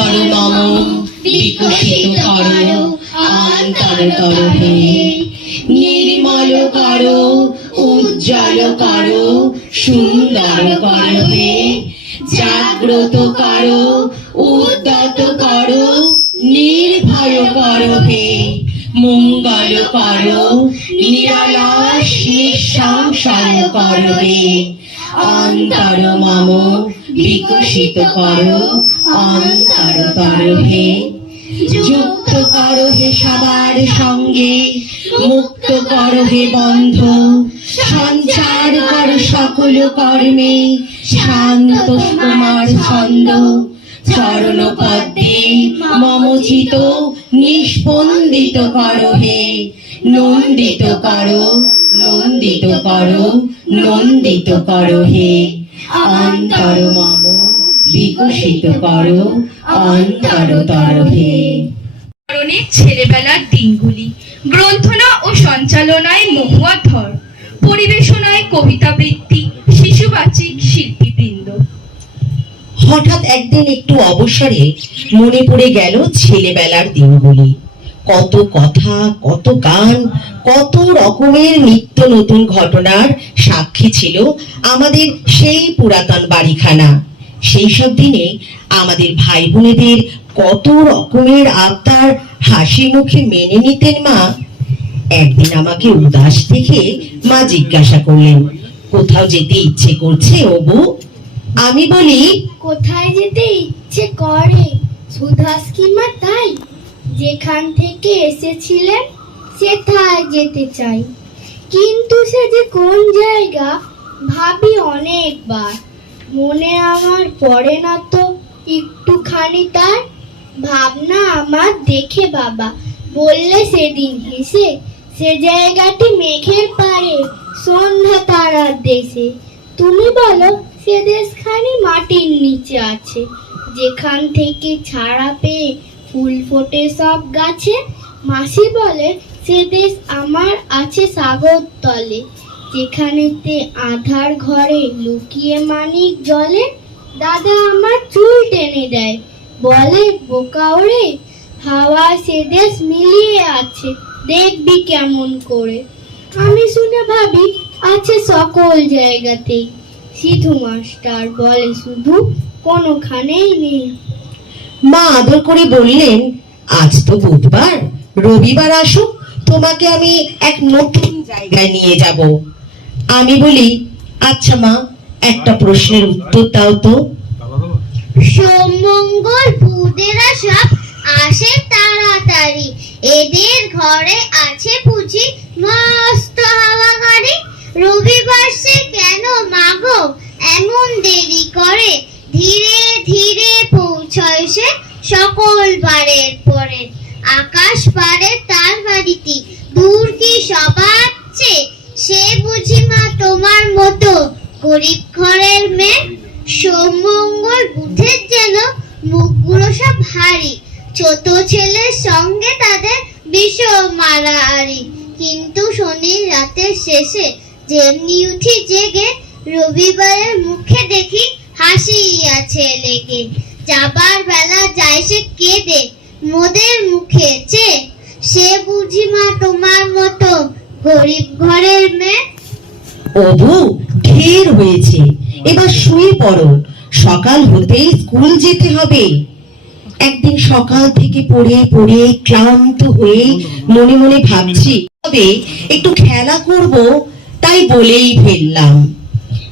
অন্তর মম বিকশিত করো, অন্তর তরহে নির্মল করো, উজ্জ্বল করো, সুন্দর করো হে। জাগ্রত করো, উদ্যত করো, নির্ভয় করো হে। মঙ্গল করো, নিরলস, নিঃসংশয় করো হে। অন্তর মম বিকশিত করো, অন্তর হে। যুক্ত করো হে সবার সঙ্গে, মুক্ত করো হে বন্ধ। সঞ্চার করো সকল কর্মে, শান্ত তোমার ছন্দ। চরণ পদ্মে মমচিত, নিষ্পন্দিত করো হে, নন্দিত করো। নন্দিত করো নন্দিত করো হে। অন্তর মম বিকশিত করো অন্তরতর হে। ছেলেবেলার দিনগুলি গ্রন্থনা ও সঞ্চালনায় মহুয়া ধর পরিবেশনায় কবিতাবৃত্তি শিশুবাচিক শিল্পীবৃন্দ। হঠাৎ একদিন একটু অবসরে মনে পড়ে গেল ছেলেবেলার দিনগুলি। কত কথা, কত গান, কত রকমের নিত্য নতুন ঘটনার সাক্ষী ছিল আমাদের সেই পুরাতন বাড়িখানা। সেই সব দিনে আমাদের ভাই বোনেদের কত রকমের আবদার হাসি মুখে মেনে নিতেন মা। একদিন আমাকে উদাস দেখে মা জিজ্ঞাসা করলেন, কোথাও যেতে ইচ্ছে করছে ও বউ আমি বলি, কোথায় যেতে ইচ্ছে করে? সুধাস কিমা তাই? যেখান থেকে এসেছিলেন সেথায় যেতে চাই। কিন্তু সে যে কোন জায়গা, ভাবি অনেকবার। মনে আমার পড়ে না তো একটুখানি তার। ভাবনা আমার দেখে বাবা, বললে সেদিন হেসে সে জায়গাটি মেঘের পারে সন্ধ্যা তারার দেশে। তুমি বলো, সে দেশখানি মাটির নিচে আছে। যেখান থেকে ছাড়া পেয়ে ফুল ফোটে সব গাছে। মাসি বলে, সে দেশ আমার আছে সাগর তলে। যেখানেতে আধার ঘরে লুকিয়ে মানিক জলে, দাদা আমার চুল টেনে দেয়। বলে, বোকা ওরে হাওয়া সে দেশ মিলিয়ে আছে। দেখবি কেমন করে। আমি শুনে ভাবি, আছে সকল জায়গাতেই। সিধু মাস্টার বলে, শুধু কোনোখানেই নেই। মা আদর করে বললেন, আজ তো বুধবার, রবিবার আসো তোমাকে আমি এক নতুন জায়গায় নিয়ে যাব। আমি বলি আচ্ছা মা, একটা প্রশ্নের উত্তর দাও তো। সোমঙ্গল বুধেরা সব আসে তাড়াতাড়ি। এদের ঘরে আছে বুঝি মস্ত হাওয়া গাড়ি রবিবার সে কেন মাগো? এমন দেরি করে? ধীরে ধীরে পৌঁছয় সে সকল বারের পরে। আকাশ পারে তার বাড়িটি। দূর কি সবার চেয়ে? সে বুঝি মা তোমার মতো। গরিব ঘরের মেয়ে। সোমঙ্গল বুধের যেন মুখগুলো সব ভারী। ছোট ছেলের সঙ্গে তাদের বিষম মারামারি কিন্তু শনির রাতের শেষে যেমনি উঠি জেগে, রবিবারের মুখে দেখি লেগে। যাবার বেলা যায় সে কেঁদে, মোদের মুখে চে সে বুঝি মা তোমার মতো গরিব ঘরের মেয়ে? অবু, ঢের হয়েছে। এবার শুয়ে পড়ো। সকাল হতেই স্কুল যেতে হবে। একদিন সকাল থেকে পড়ে পড়ে ক্লান্ত হয়ে মনে মনে ভাবছি তবে একটু খেলা করব? তাই বলেই ফেললাম।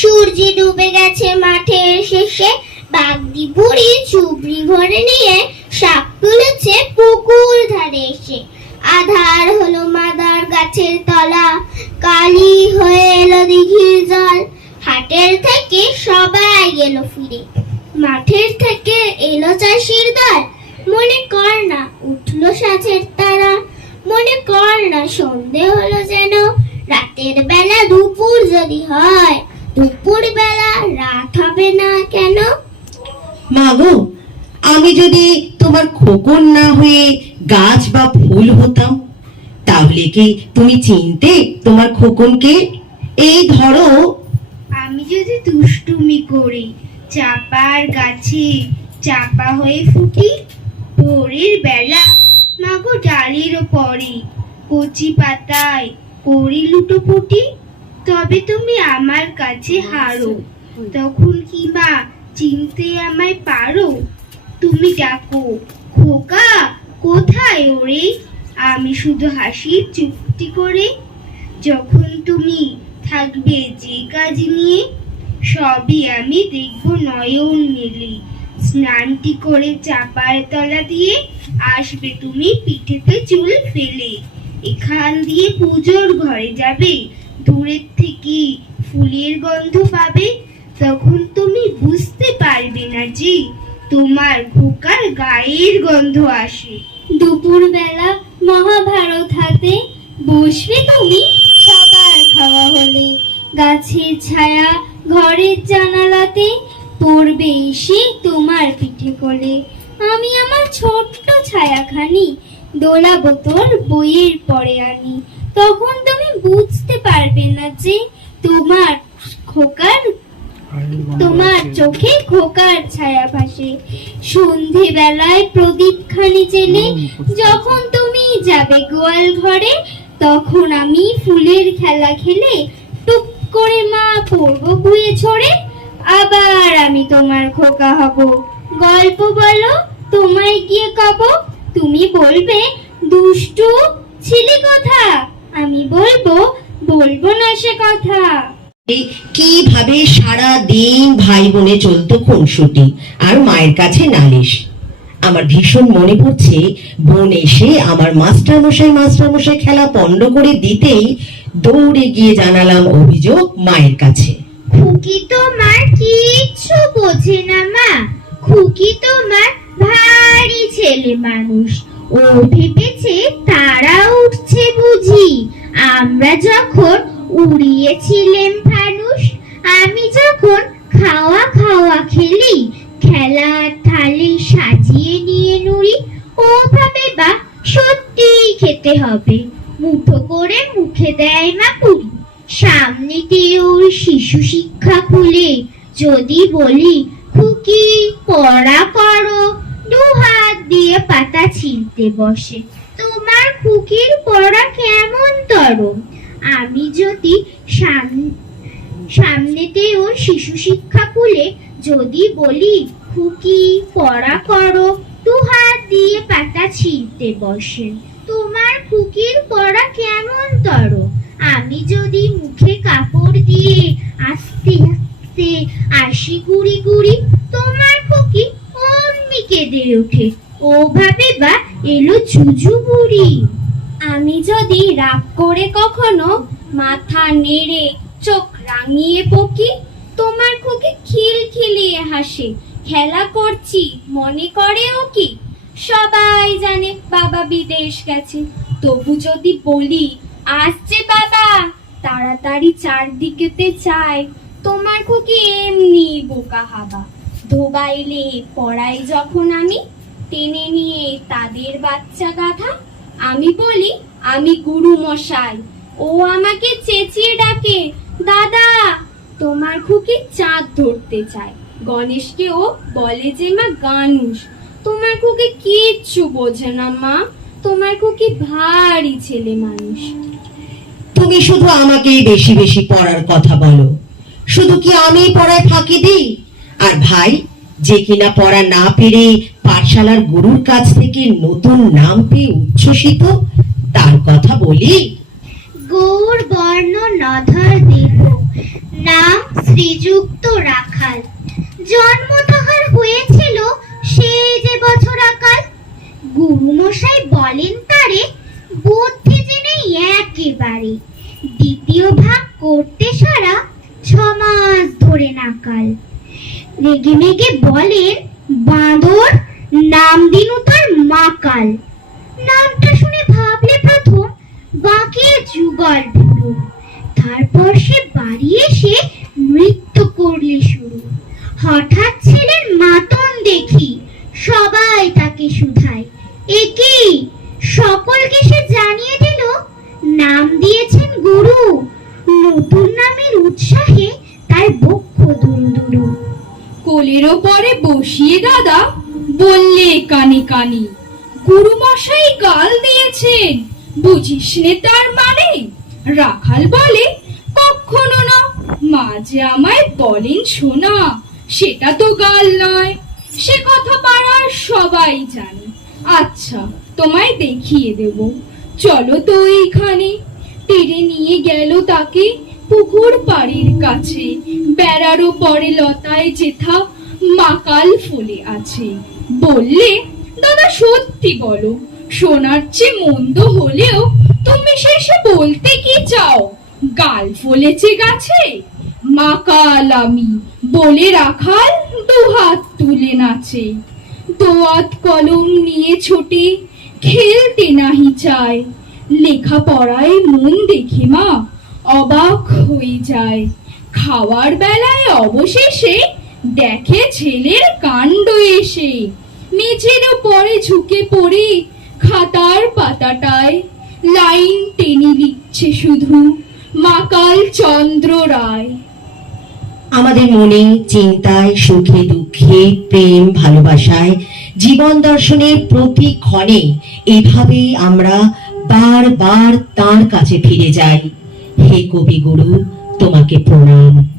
সূর্য ডুবে গেছে মাঠের শেষে। বাগদি বুড়ি চুবড়ি ভরে নিয়ে সাপ তুলেছে পুকুর ধারে এসে। আধার হলো মাদার গাছের তলা, কালি হয়ে এলো দিঘির জল। হাটের থেকে সবাই গেল ফিরে। মাঠের থেকে এলো চাষির দল। মনে কর না উঠল সাঁচের তারা। মনে কর না সন্ধে হলো যেন। রাতের বেলা দুপুর যদি হয়। দুপুর বেলা রাত হবে না কেন? মাগো আমি যদি তোমার খোকন না হয়ে গাছ বা ফুল হতাম তাহলে কি তুমি চিনতে তোমার খোকনকে? এই ধরো। আমি যদি দুষ্টুমি করি চাপার গাছে চাপা হয়ে ফুটি ভোরের বেলা মাগো ডালের পরে কচি পাতায় করি লুটোপুটি তবে তুমি আমার কাছে হারো। তখন কি মা চিনতে আমায় পারো? তুমি ডাকো খোকা কোথায় ওরে? আমি শুধু হাসির চুক্তি করে। যখন তুমি থাকবে যে কাজ নিয়ে সবই আমি দেখব নয়ন মেলে। স্নানটি করে চাপার তলা দিয়ে আসবে তুমি পিঠেতে চুল ফেলে। এখান দিয়ে পুজোর ঘরে যাবে। দূরের থেকে ফুলের গন্ধ পাবে, তখন তুমি বুঝতে পারবে না যে তোমার খোকার গায়ের গন্ধ আসে। দুপুর বেলা মহাভারত হাতে বসবে তুমি সবার খাওয়া হলে। গাছের ছায়া ঘরের জানালাতে পড়বে এসে তোমার পিঠে কোলে। আমি আমার ছোট্ট ছায়াখানি দোলাবো তোর বইয়ের পরে আনি। তখন তুমি বুঝতে পারবে না যে তোমার খোকার তোমার চোখে খোকার ছায়া ভাসে। সন্ধে বেলায় প্রদীপ খানি জেলে যখন তুমি যাবে গোয়াল ঘরে তখন আমি ফুলের খেলা খেলে টুক করে মা পড়ব বুয়ে ছড়ে আবার আমি তোমার খোকা হব। গল্প বলো তোমায় গিয়ে কব তুমি বলবে দুষ্টু ছিলি কথা? আমি বলব বলব না সে কথা। কীভাবে সারা দিন ভাই বোনে চলতো খুনসুটি আর মায়ের কাছে নালিশ? আমার ভীষণ মনে পড়ছে বোন এসে আমার মাস্টার মশাই মাস্টার মশাই খেলা পণ্ড করে দিতেই দৌড়ে গিয়ে জানালাম অভিযোগ মায়ের কাছে। খুকি তোমার কিচ্ছু বোঝে না মা। খুকি তোমার ভারী ছেলে মানুষ। ও ভেবেছে তারা উঠছে বুঝি। আমরা যখন উড়িয়েছিলেন ফানুষ আমি যখন খাওয়া খাওয়া খেলি খেলার থালি সাজিয়ে নিয়ে নুড়ি, ওভাবে বা সত্যি খেতে হবে। মুঠো করে মুখে দেয় মা পুরি সামনেতে ওর শিশু শিক্ষা খুলে, যদি বলি, খুকি, পড়া করো দিয়ে পাতা ছিলতে বসে। তোমার খুকির পড়া কেমন তর আমি যদি সাম- সামনেতে শিশু শিক্ষা খুলে যদি বলি, খুকি পড়া করো, দু হাত দিয়ে পাতা ছিলতে বসেন তোমার খুকির পড়া কেমন তর আমি যদি মুখে কাপড় দিয়ে আস্তে আস্তে আসি গুড়ি গুড়ি তোমার খুকি অমনি কেঁদে ওঠে। ওভাবে বা এলো ঝুঝু বুড়ি আমি যদি রাগ করে কখনো মাথা নেড়ে চোখ রাঙিয়ে বকি, তোমার খুকি খিলখিলিয়ে হাসে। খেলা করছি, মনে করে ও কি? সবাই জানে বাবা বিদেশ গেছে। তবু যদি বলি আসছে বাবা তাড়াতাড়ি চারদিকেতে চায় তোমার খুকি এমনি বোকা হাবা। ধোবাইলে পড়াই যখন আমি টেনে নিয়ে, তাদের বাচ্চা গাধা? আমি বলি, আমি গুরু মশাই। ও আমাকে চেঁচিয়ে ডাকে, দাদা, তোমার খুকি চাঁদ ধরতে চায়। গণেশকে ও বলে যে, মা গানুষ তোমার খুকি কিচ্ছু বোঝে না, মা। তোমার খুকি ভারী ছেলে মানুষ। তুমি শুধু আমাকেই বেশি বেশি পড়ার কথা বলো। শুধু কি আমি পড়ায় ফাঁকি দিই? আর ভাই, যে কিনা পড়া না পেরে পাঠশালার গুরুর কাছ থেকে নতুন নাম পেয়ে উচ্ছ্বসিত? তার কথা বলি। গৌর বর্ণ নধর দেহ, নাম শ্রীযুক্ত রাখাল। জন্ম তাহার হয়েছিল সে যে বছর আকাল। গুরুমশাই বলেন তারে, বুদ্ধি জেনে একেবারে। দ্বিতীয় ভাগ করতে সারা ছ মাস ধরে নাকাল। রেগে মেগে বলেন, বাঁদর নাম দিনু তার মাকাল নামটা শুনে ভাবলে প্রথম বাঁকিয়ে যুগল বুড়ো তারপর সে বাড়ি এসে নৃত্য করলে শুরু। হঠাৎ কানে কানে। গুরুমশাই গাল দিয়েছেন। বুঝিস নে তার মানে? রাখাল বলে, কখনো না। মা যে আমায় বলেন শোনা, সেটা তো গাল নয়। সে কথা পাড়ার সবাই জানে। আচ্ছা তোমায় দেখিয়ে দেব। চলো তো এইখানে। টেনে নিয়ে গেল তাকে পুকুর পাড়ির কাছে। বেড়ারও পরে লতায় যেথা মাকাল ফুলে আছে। বললে, দাদা, সত্যি বলো, সোনার চেয়ে মন্দ হলেও তুমি শেষে বলতে কি চাও? গাল ফলেছে গাছে মাকাল আমি বলে রাখাল দুহাত তুলে নাচে। দোয়াত কলম নিয়ে ছোটে খেলতে নাহি চায়, লেখাপড়ায় মন দেখে মা অবাক হয়ে যায়। খাওয়ার বেলায় অবশেষে দেখে ছেলের কাণ্ড এসে। মেঝের পরে ঝুঁকে পড়ে খাতার পাতাটায় লাইন টেনে লিখছে শুধু মাকাল চন্দ্র রায়। আমাদের মনে, চিন্তায়, সুখে, দুঃখে, প্রেম, ভালোবাসায়, জীবন দর্শনের প্রতি ক্ষণে এভাবেই আমরা বারবার তার কাছে ফিরে যাই। হে কবিগুরু, তোমাকে প্রণাম।